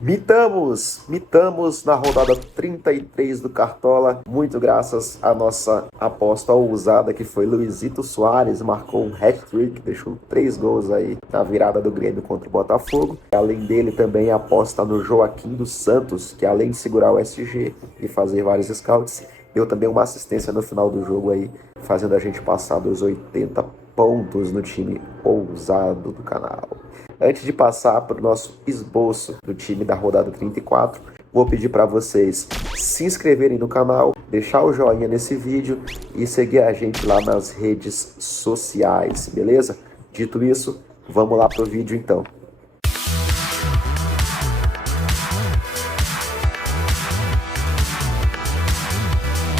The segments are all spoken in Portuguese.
Mitamos na rodada 33 do Cartola, muito graças à nossa aposta ousada que foi Luizito Soares, marcou um hat-trick, deixou 3 gols aí na virada do Grêmio contra o Botafogo. Além dele também a aposta no Joaquim dos Santos, que além de segurar o SG e fazer vários scouts, deu também uma assistência no final do jogo aí, fazendo a gente passar dos 80 pontos no time ousado do canal. Antes de passar para o nosso esboço do time da rodada 34, vou pedir para vocês se inscreverem no canal, deixar o joinha nesse vídeo e seguir a gente lá nas redes sociais, beleza? Dito isso, vamos lá pro vídeo então.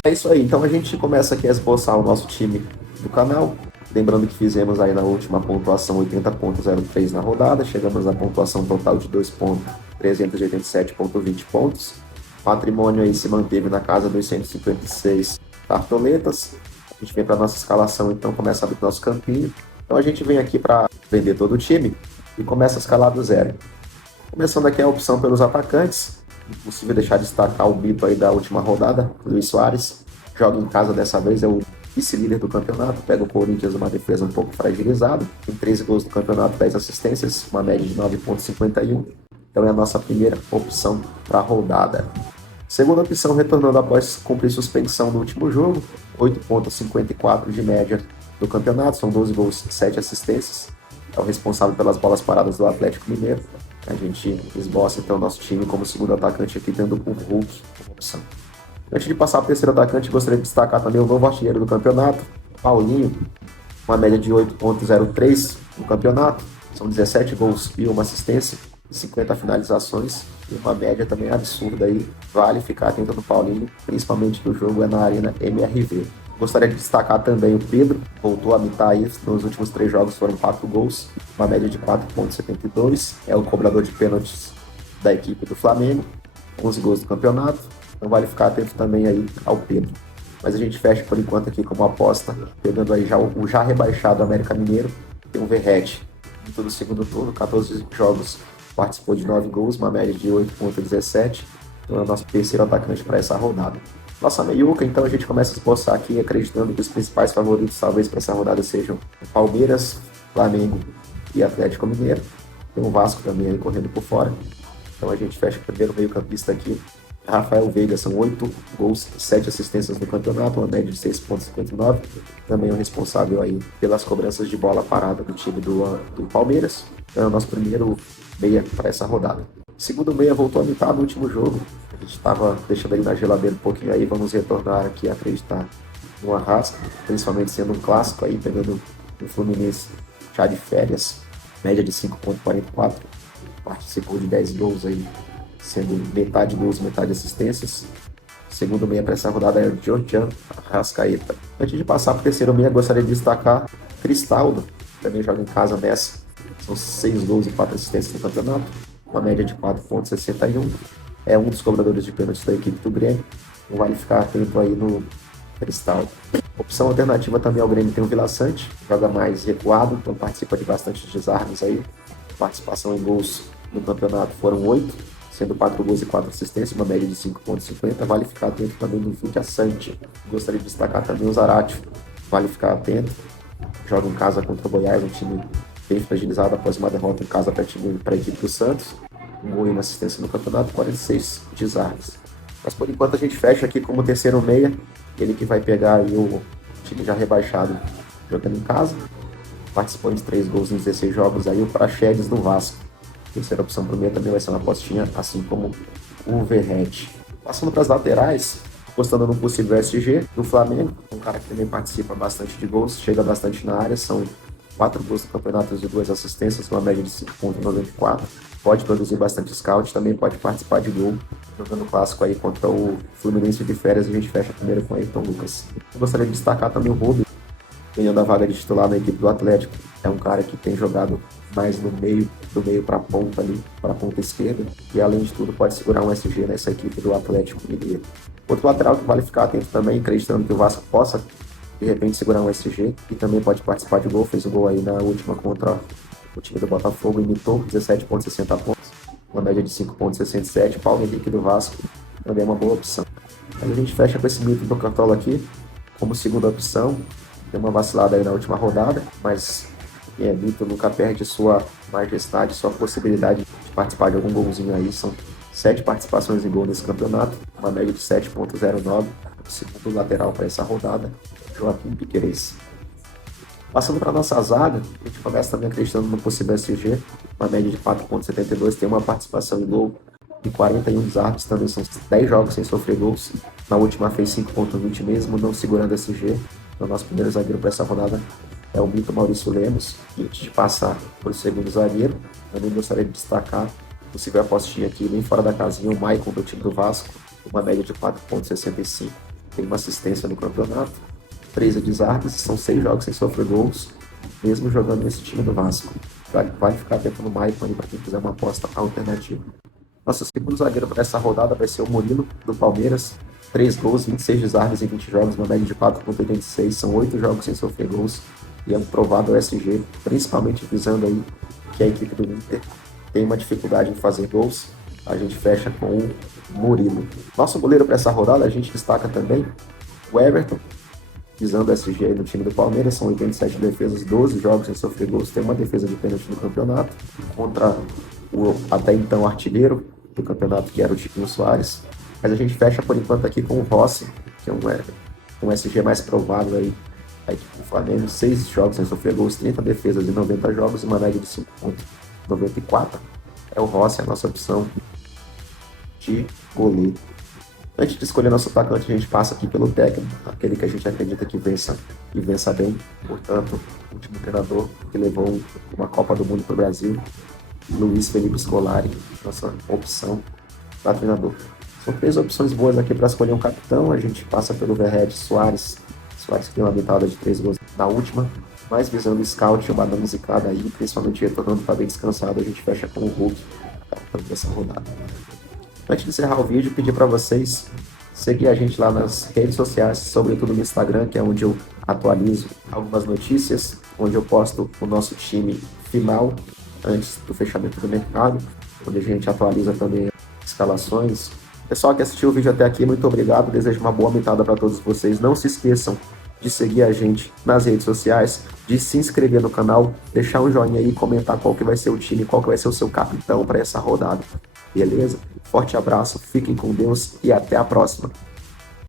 É isso aí, então a gente começa aqui a esboçar o nosso time do canal. Lembrando que fizemos aí na última pontuação 80.03 na rodada, chegamos à pontuação total de 2.387.20 pontos. O patrimônio aí se manteve na casa dos 156 cartoletas. A gente vem para nossa escalação, então começa a abrir nosso campinho. Então a gente vem aqui para vender todo o time e começa a escalar do zero. Começando aqui a opção pelos atacantes, impossível deixar de destacar o bipo aí da última rodada, Luiz Soares. Joga em casa dessa vez, é o vice-líder do campeonato, pega o Corinthians uma defesa um pouco fragilizada, tem 13 gols no campeonato, 10 assistências, uma média de 9,51, então é a nossa primeira opção para a rodada. Segunda opção, retornando após cumprir suspensão no último jogo, 8,54 de média do campeonato, são 12 gols, 7 assistências, é o responsável pelas bolas paradas do Atlético Mineiro. A gente esboça então o nosso time como segundo atacante aqui, tendo o Hulk como opção. Antes de passar para o terceiro atacante, gostaria de destacar também o novo artilheiro do campeonato, Paulinho, uma média de 8,03 no campeonato, são 17 gols e uma assistência, e 50 finalizações, e uma média também absurda aí, vale ficar atento no Paulinho, principalmente que o jogo é na Arena MRV. Gostaria de destacar também o Pedro, voltou a mitar aí, nos últimos 3 jogos foram 4 gols, uma média de 4,72, é o cobrador de pênaltis da equipe do Flamengo, 11 gols do campeonato. Então vale ficar atento também aí ao Pedro. Mas a gente fecha por enquanto aqui como aposta, pegando aí já o já rebaixado América Mineiro, tem um Verratti. No segundo turno, 14 jogos, participou de 9 gols, uma média de 8,17. Então é o nosso terceiro atacante para essa rodada. Nossa meiuca, então a gente começa a esboçar aqui, acreditando que os principais favoritos talvez para essa rodada sejam Palmeiras, Flamengo e Atlético Mineiro. Tem o Vasco também aí correndo por fora. Então a gente fecha o primeiro meio-campista aqui. Rafael Veiga, são 8 gols, 7 assistências no campeonato, uma média de 6,59. Também é o responsável aí pelas cobranças de bola parada do time do Palmeiras. Então é o nosso primeiro meia para essa rodada. O segundo meia voltou a mitar no último jogo. A gente estava deixando ele na geladeira um pouquinho aí. Vamos retornar aqui a acreditar no Arrasca, principalmente sendo um clássico aí, pegando o Fluminense já de férias, média de 5,44. Participou de 10 gols aí, sendo metade gols, metade assistências. Segundo meia para essa rodada é o Georgian Arrascaeta. Antes de passar para o terceiro meia, gostaria de destacar Cristaldo, que também joga em casa nessa. São 6 gols e 4 assistências no campeonato, uma média de 4,61. É um dos cobradores de pênaltis da equipe do Grêmio. Não vale ficar atento aí no Cristaldo. Opção alternativa também ao Grêmio tem o Vila Sante, joga mais recuado, então participa de bastante desarmes aí. Participação em gols no campeonato foram 8, sendo 4 gols e 4 assistências, uma média de 5,50. Vale ficar atento também no Vila Sante. Gostaria de destacar também o Zarate, vale ficar atento. Joga em casa contra o Goiás, um time bem fragilizado após uma derrota em casa para a equipe do Santos. Um gol e uma assistência no campeonato, 46 desarmes. Mas por enquanto a gente fecha aqui como terceiro meia, ele que vai pegar aí o time já rebaixado jogando em casa. Participou de 3 gols em 16 jogos aí, o Praxedes do Vasco. Terceira opção para o meia também vai ser uma apostinha, assim como o Verratti. Passando para as laterais, apostando no possível SG do Flamengo, um cara que também participa bastante de gols, chega bastante na área, são 4 gols no campeonato e 2 assistências, uma média de 5,94. Pode produzir bastante scout, também pode participar de gol, jogando clássico aí contra o Fluminense de férias. A gente fecha primeiro com o Ayrton Lucas. Eu gostaria de destacar também o Rubens, ganhando a vaga de titular na equipe do Atlético. É um cara que tem jogado mais no meio, do meio para a ponta ali, para a ponta esquerda, e além de tudo pode segurar um SG nessa equipe do Atlético Mineiro. Outro lateral que vale ficar atento também, acreditando que o Vasco possa de repente segurar um SG, e também pode participar de gol, fez o gol aí na última contra o time do Botafogo, imitou 17,60 pontos. uma média de 5,67. Paulo Henrique do Vasco também é uma boa opção. Aí a gente fecha com esse mito do Cartola aqui como segunda opção. Deu uma vacilada aí na última rodada, mas mito nunca perde sua majestade, sua possibilidade de participar de algum golzinho aí. São 7 participações em gol nesse campeonato, uma média de 7,09. O segundo lateral para essa rodada, Joaquim Piquerez. Passando para nossa zaga, a gente começa também acreditando no possível SG, uma média de 4,72, tem uma participação em gol de 41 desarmes, também são 10 jogos sem sofrer gols. Na última fez 5,20 mesmo, não segurando SG. Então, nosso primeiro zagueiro para essa rodada é o mito Maurício Lemos. E antes de passar por segundo zagueiro, também gostaria de destacar possível apostinha aqui, bem fora da casinha, o Maicon do time do Vasco, uma média de 4,65. Tem uma assistência no campeonato, 13 desarmes, são 6 jogos sem sofrer gols, mesmo jogando nesse time do Vasco. Vale ficar atento no Maicon ali para quem quiser uma aposta alternativa. Nosso segundo zagueiro para essa rodada vai ser o Murilo, do Palmeiras. 3 gols, 26 desarmes em 20 jogos, uma média de 4,86. São 8 jogos sem sofrer gols e é um provável SG, principalmente visando aí que a equipe do Inter tem uma dificuldade em fazer gols. A gente fecha com o Murilo. Nosso goleiro para essa rodada, a gente destaca também o Everton, visando o SG aí no time do Palmeiras. São 87 defesas, 12 jogos sem sofrer gols. Tem uma defesa de pênalti no campeonato contra o até então artilheiro do campeonato, que era o Chiquinho Soares. Mas a gente fecha por enquanto aqui com o Rossi, que é um SG mais provável aí, a equipe do Flamengo. 6 jogos sem sofrer gols, 30 defesas em 90 jogos e uma média de 5,94. É o Rossi a nossa opção de goleiro. Antes de escolher nosso atacante, a gente passa aqui pelo técnico, aquele que a gente acredita que vença e vença bem. Portanto, o último treinador que levou uma Copa do Mundo para o Brasil, Luiz Felipe Scolari, nossa opção para treinador. São 3 opções boas aqui para escolher um capitão. A gente passa pelo Verratti, Soares que tem uma metada de 3 gols na última, mas visando o scout, uma dama zicada aí, principalmente retornando para bem descansado, a gente fecha com o Hulk dessa rodada. Antes de encerrar o vídeo, pedir para vocês seguir a gente lá nas redes sociais, sobretudo no Instagram, que é onde eu atualizo algumas notícias, onde eu posto o nosso time final antes do fechamento do mercado, onde a gente atualiza também escalações. Pessoal que assistiu o vídeo até aqui, muito obrigado, desejo uma boa mitada para todos vocês. Não se esqueçam de seguir a gente nas redes sociais, de se inscrever no canal, deixar um joinha aí, comentar qual que vai ser o time, qual que vai ser o seu capitão para essa rodada. Beleza? Forte abraço, fiquem com Deus e até a próxima.